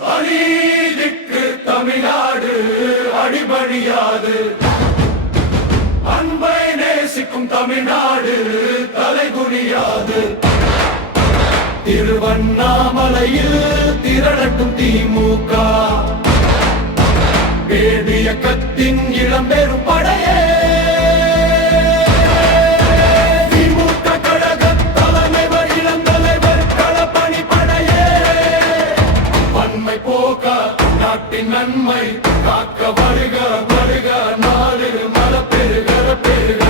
அநீதிக்கு தமிழ்நாடு அடிபணியாது, அன்பை நேசிக்கும் தமிழ்நாடு தலைகுனியாது. திருவண்ணாமலையில் திரளட்டும் திமுக, வேதியக்கத்தின் இளம்பெரும் படையே. நாட்டின் நன்மை காக்க வருக வருக, நாடு மல பெருக பெருக.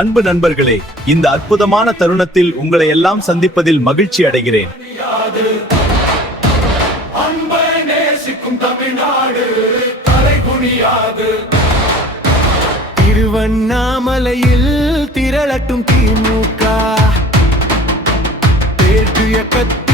அன்பு நண்பர்களே, இந்த அற்புதமான தருணத்தில் உங்களை எல்லாம் சந்திப்பதில் மகிழ்ச்சி அடைகிறேன். அன்பை நேசிக்கும் தமிழ்நாடு தலைகுனியாது. திருவண்ணாமலையில் திரளட்டும் திமுக, பேர் இயக்கத்தின்